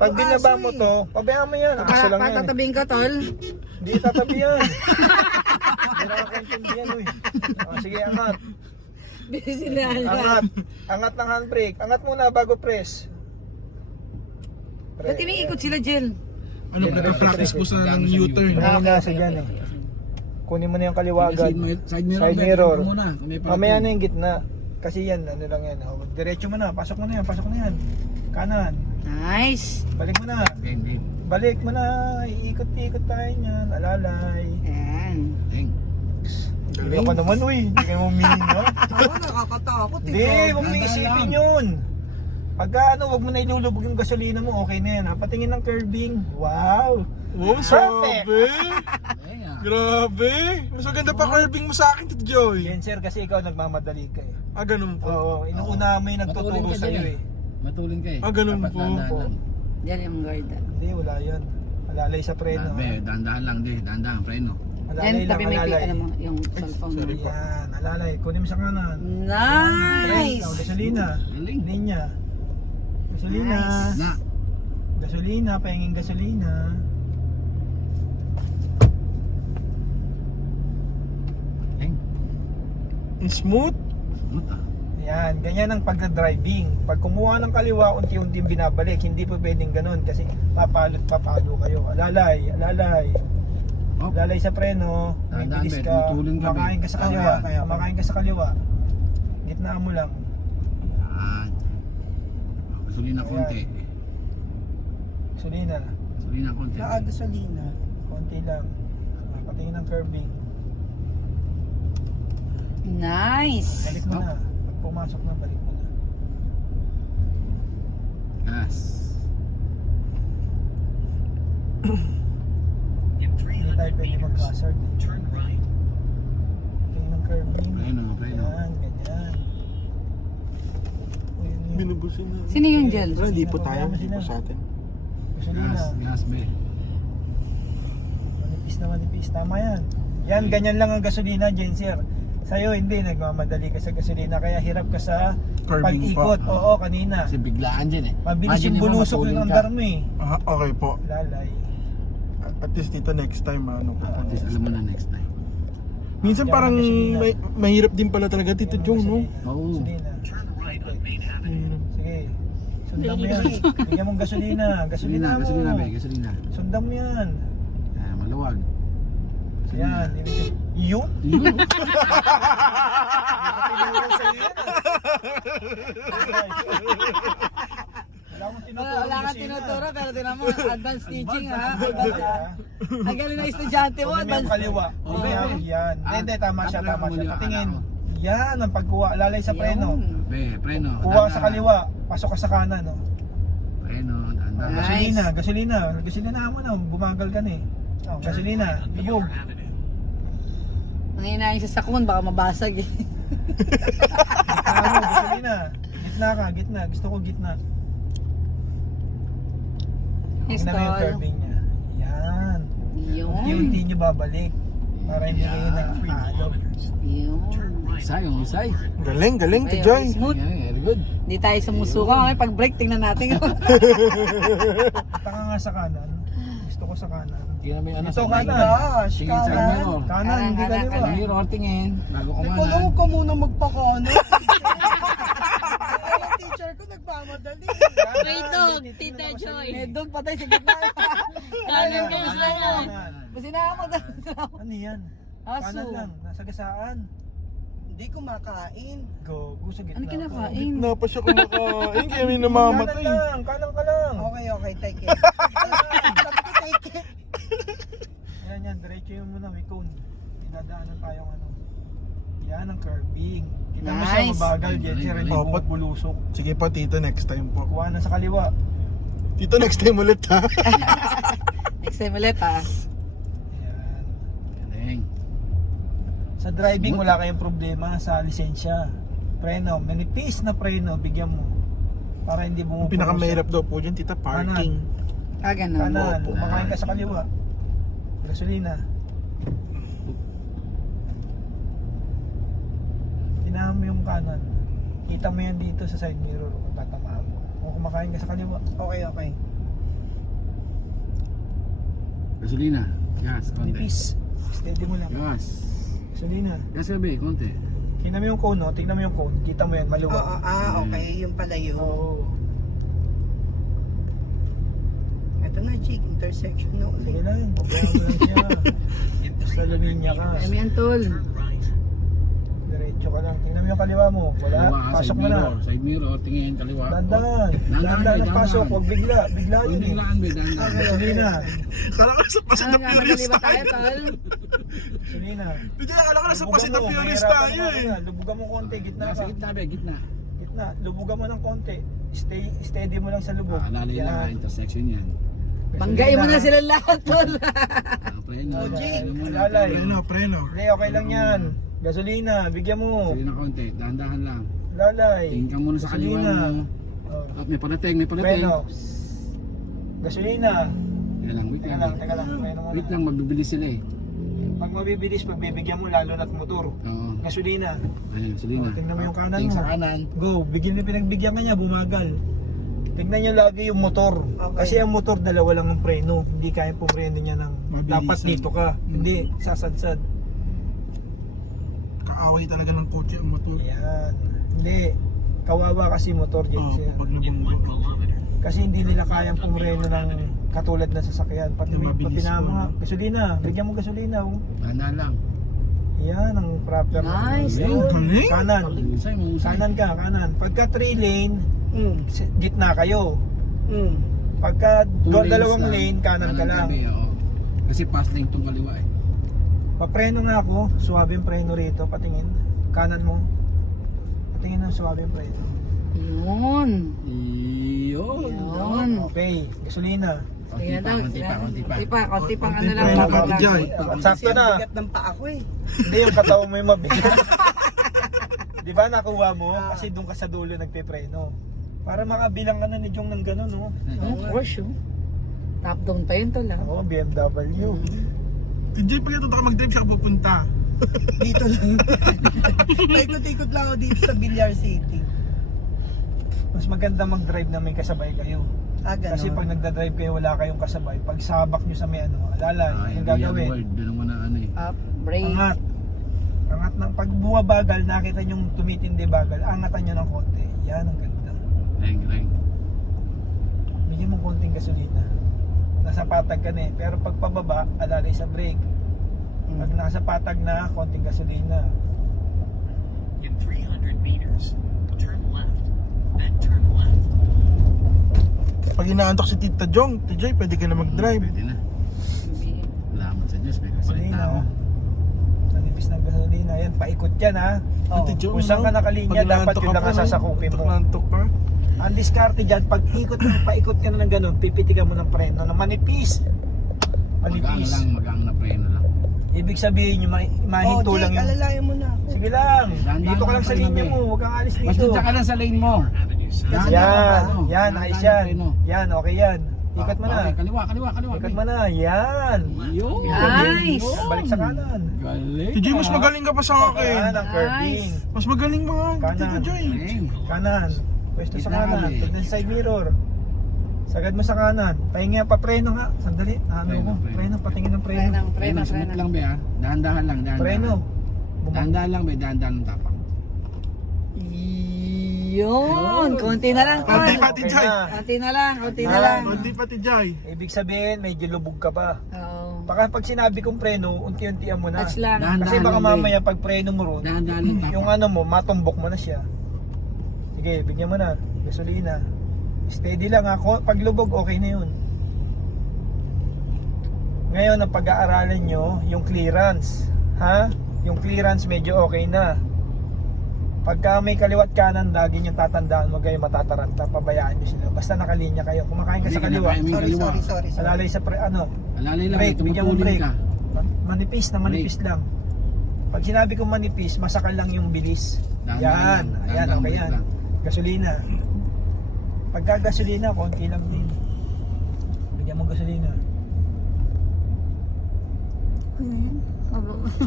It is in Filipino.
Pag binaba mo to, pabayaan mo yan. Aso lang yan. Patatabihin ka, tol. Hindi tatabi yan. Hindi nakakaintindihan, uy. O, sige, angat. Busy na Angat. Angat ng handbrake. Angat muna bago press. Ba't iniikot sila, Jill? Ano ba? Practice po sa ng U-turn. Nasa dyan eh. Kunin mo na yung kaliwa agad. Side mirror. Side mirror. Muna. Mamaya na yung gitna. Kasi yan, ano lang yan. O, diretso mo na. Pasok mo na yan. Pasok mo na yan. Kanan. Nice. Balik mo na. Game, game. Balik mo na. Iikot-ikot tayo niyan. Alalay. Ayan. Galing. Hindi ka naman, uy. Hindi ka naman minin, no? Ako, nakakatakot Hindi, huwag mo isipin yun. Pagka ano, huwag mo na ilulubog yung gasolina mo, okay na yan. Ha? Patingin ng curbing. Wow! Oh, Perfect! sabi! Galing ah. Grabe! Mas maganda pa curbing mo sa akin, Tito Joy. Yan, sir, kasi ikaw nagmamadali ka eh. Ah, ganun po. Oo, inuuna mo yung nagtuturo Matulin ka sa'yo dyan eh. Matulin ka eh. Ah, ganun Dapat po. dahan-dahan lang. Diyan yung guard. Hindi, wala yan. Alalay sa preno. Dabe, dahan-dahan lang di. Dahan-dahan, preno. Alalay Yan, lang, tabi may alalay. ano mo, yung cellphone mo. sorry. Yan, alalay. Kunin mo sa kanan. Nice! Preno, gasolina. Galing. Linya. Gasolina. Na. Gasolina, pahinging gasolina. Galing. Smooth. Smooth ah. Yan, ganyan ang pagdadriving. Pag kumuha ng kaliwa, unti-unti binabalik. Hindi po pwedeng ganun kasi papalo kayo. Alalay, alalay. Oh. Alalay sa preno, Dahan-dahan, bibilis Ben. ka, Tutulin ka, Ben. makain ka sa kaliwa, makain ka sa kaliwa. Gitna mo lang. Yan. Gasolina konti. Gasolina, Gasolina konti. gasolina. konti lang. Patingin ng curbing. Nice! Balik mo na. Pag pumasok na, balik mo na. Gas. Hindi tayo pwede mag-hazard. Patingin ng curbing. Preno, preno. Yan, ganyan. O, yun yun. Binubusin na. Sino yung Jill? Wala, di po tayo. Di po sa atin. Gasolina. Gas, be. Manipis na manipis. Tama yan. Yan, ganyan lang ang gasolina, Jensier. Sa'yo, hindi. Nagmamadali ka sa gasolina. Kaya hirap ka sa Curbing pag-ikot. pa. Oo, kanina. Kasi biglaan dyan eh. Mabilis yung Imagine mo, bulusok matulin yung ka. andar mo eh. Ah, okay po. Lalay. At least dito next time, ano po. At least alam mo na next time. Minsan Diyan parang ang gasolina. mahirap din pala talaga, Tito Yan ang Jong, no? gasolina. Oo. Gasolina. Mahirap. Sige. Sundan mo yan. Bigyan mong gasolina. Gasolina mo. Gasolina, be. Gasolina. Sundan mo yan. Ah, maluwag. Yan. Yun? Yun. Wala kang tinuturo pero tinan mo, advanced teaching ha. Ang galing ng estudyante mo, Kunin mo yung advanced. kaliwa. Yan. Hindi, tama siya, tama siya. Patingin. Ano? Yan ang pagkuha. Lalay sa preno. Yun. Be, preno. Kuha dahan-dahan. sa kaliwa. Pasok ka sa kanan. No? Preno, dahan-dahan. Nice. Gasolina, gasolina. Gasolina mo na. Bumagal ka na eh. Oh, gasolina. Lubog. Nanginayin sa sakon, baka mabasag eh. Ano, gasolina. Gitna ka, gitna. Gusto ko gitna. Tingnan mo yung Install. curbing niya. Yan. Yun. Unti-unti nyo babalik. Para hindi kayo nagkakalo. Yun. Usay, yung usay. Galing, galing, Okay, Tito Joy. okay, smooth. Yeah, very good. Hindi tayo sumusuka. Okay, pag break, tingnan natin. Taka nga sa kanan. Gusto ko sa kanan. Tingnan mo yung ano Ito, sa kanan. Gosh, Tingin sa kanan. mirror. Kanan, hindi Kanan, kaliwa. kanan. Mirror, tingin. Bago Ikaw kumanan. ka muna magpakano. Yung teacher ko nagmamadali. May dog, Tita Joy. May dog patay sa gitna. Kanan ka sa kanan. Sinama na. Ano yan? Aso. Kanan lang. Nasa gasaan. Hindi kumakain. Go sa gitna. Ano kinakain? Na pa siya kumakain, kaya may namamatay. Kanan lang. Kanan ka lang. Okay, take it. Take it. Yan. Diretso yun muna. May cone. Dinadaanan tayong ano. Yan ang curbing. Kita mo siya Nice. mabagal. Yan siya rin yung Opo. bulusok. Sige po, Tito, next time po. Kuha na sa kaliwa. Tito, next time ulit, ha? Next time ulit ah. Yan. Galing. Sa driving wala kayong problema sa lisensya. Preno, manipis na preno, bigyan mo. Para hindi mo Ang pinakamahirap daw po dyan, Tita, parking. Ah, ganun. Kanan, Opo. kumakain ka sa kaliwa. Gasolina. Tinahan mo yung kanan. Kita mo yan dito sa side mirror kung tatamaan mo. Kung kumakain ka sa kaliwa. Okay. Gasolina. Gas, konti. Manipis. Steady mo lang. Gas. Gasolina. Gas sabi, konti. Tingnan mo yung cone, no? Tingnan mo yung cone. Kita mo yan, Oo, maluwag. okay. Yung pala yun. Oo. Ito na, Jig. Intersection na ulit. Sige lang, pabayaan mo lang siya. Basta luminya ka. Ay, may antol. Diretso ka lang. Tingnan mo yung kaliwa mo. Wala. Kaliwa ka, Pasok side mo na. mirror. Side mirror, tingin, kaliwa. Dandan. Dandan, Dandan ang dandan. pasok. Huwag bigla. Bigla Kung yun eh. biglaan ba, dandan. Gasolina. Kala ko nasa Pasig na Furious ba tayo, tayo. tol? Gasolina. Hindi, akala ko nasa Lubugan Pasig na mo, Furious mahirapan tayo ka eh. na. Lubugan mo konti. Gitna Nasa ka. gitna ba, gitna. Gitna. Lubugan mo ng konti. Steady mo lang sa lubog. Alalay lang, intersection yan. Banggay mo na sila lahat, tol. Preno. Oh, Jake. Alalay. Preno. Hindi, okay lang yan. Gasolina. Bigyan mo. Sige na konti, dahan-dahan lang. Lalay. Tingin ka muna sa kaliwa Gasolina. mo. Oh. At may parating, may parating. Preno. Gasolina. Teka lang, wait Teka lang. lang, teka lang. Preno muna. Wait lang, magbibilis sila eh. Pag mabibilis, pagbibigyan mo lalo na't motor. Oo. Gasolina. Ayun, sige na. Oh, tingnan mo yung kanan Tingin mo. sa kanan. Go, bigyan mo pinagbigyan ka niya, bumagal. Tingnan nyo lagi yung motor. Okay. Kasi ang motor, dalawa lang ang preno. Hindi kaya pumreno niya ng Mabilisan. dapat dito ka. Hindi, sasadsad. Kaaway talaga ng kotse ang motor. Yan. Hindi. Kawawa kasi motor, Oo, James. kapag nabanggo. Kasi hindi nila kayang pumreno ng katulad ng sasakyan. Pati, Yung mabilis pati na po, mga no? gasolina. Bigyan mo gasolina. Oh. Dahan-dahan lang. Yan ang proper. Nice. Ayun. Galing. Kanan. Mahusay, mahusay. Kanan ka, kanan. Pagka 3 lane, gitna kayo. Mm. Pagka Two lanes dalawang lang. lane, kanan ka lang. Kabi, oo. Kasi fast lane tong kaliwa eh. Papreno nga ako, suwabe yung preno rito, patingin. Kanan mo. Patingin ng suwabe yung preno. Yun. Yun. Yun. Okay, gasolina. Konti Tingnan pa, daw. konti pa, konti pa. Konti pa, konti pang Konti ano lang. pa, baba konti lang. dyan. Sakto na. Bigat ng paa ko eh. Hindi yung katawan mo yung mabigat. Di ba nakuha mo? Kasi doon ka sa dulo nagpipreno. Para makabilang ka na ni Jong ng gano'n, no? Of course, yun. Top down pa yun, tol, ha? Oo, BMW. TJ, pag ito ka mag-drive siya pupunta. Dito lang. Paikot-ikot lang ako dito sa Villar City. Mas maganda mag-drive na may kasabay kayo. Ah, ganun. Kasi pag nagda-drive kayo, wala kayong kasabay. Pag sabak nyo sa may ano, alalay, yung gagawin. Doon mo na ano eh. Up, brake. Angat. Angat ng pag bumabagal, nakita nyo tumitindi bagal, angatan nyo ng konti. Yan ang ganda. Reng. Bigyan mo konting gasolina. Nasa patag ka na eh. Pero pag pababa, alalay sa brake. Pag nasa patag na, konting gasolina. In 300 meters, turn left, then turn left. Pag inaantok si Tita Jong, TJ, pwede ka na mag-drive. Pwede na. Salamat sa Diyos, may kapalit na ako. Gasolina. Nanipis ng gasolina. Yan, paikot yan ha. Tita Jong, Kung saan ka nakalinya, pag dapat inaantok yun lang ka ang pa, no? sasakupin mo. Pag inaantok ka. Ang diskarte dyan, pag paikot ka na ng ganun, pipitikan mo ng preno na manipis. Manipis. Magang na preno lang. Ibig sabihin nyo, mahinto lang yung... alalayan mo na ako. Sige lang, Dahan-dahan dito ka lang lang sa preno, linya be. mo, huwag kang alis Mas dito. dito ka lang sa lane mo. Avenue South. Yan, Ano? yan, ayos yan. Preno. Yan, okay yan. Ikot mo na. Okay, kaliwa. Ikot mo na, yan. Yun. Nice. Balik sa kanan. Galing. TJ, mas magaling ka pa sa Yan, akin. ang curving. Mas magaling mga Kanan. Tita Joy. Galing. Kanan. Pwesto sa Gitna kanan. kami. Tignan sa side mirror. Sagad mo sa kanan. Pahinga pa preno nga. Sandali. Ano Preno, ko? preno. Preno, patingin ng preno. Preno, Preno, smooth lang be ha. Dahan-dahan lang, dahan-dahan. Preno. Dahan-dahan lang be, dahan-dahan ng tapak. Yun. Konti na lang, Konti tol. pa, TJ. Konti na lang, konti na Ah, lang. Konti pa, TJ. Ibig sabihin, medyo lubog ka pa. Oo. Baka pag sinabi kong preno, unti-untian mo na. Touch lang. Kasi baka mamaya pag preno mo ron, Dahan-dahan ng tapak. yung ano mo, matumbok mo na siya. Sige, bigyan mo na. Gasolina. Steady lang ha. Pag lubog, okay na yun. Ngayon, ang pag-aaralan nyo, yung clearance. Ha? Yung clearance medyo okay na. Pagka may kaliwat kanan, lagi nyo tatandaan, huwag kayo matataranta, pabayaan nyo sila. Basta nakalinya kayo. Kumakain ka Hindi sa kaliwa. kinakain mo yung kaliwa. Sorry. Alalay sa Alalay lang, brake, bigyan mo tumutulin brake. ka. Manipis na manipis lang. Pag sinabi kong manipis, masakal lang yung bilis. Dahan-dahan Yan, lang, ayan, dahan-dahan okay brake yan. lang. Gasolina. Pagka gasolina, konti lang din. Bigyan mo gasolina.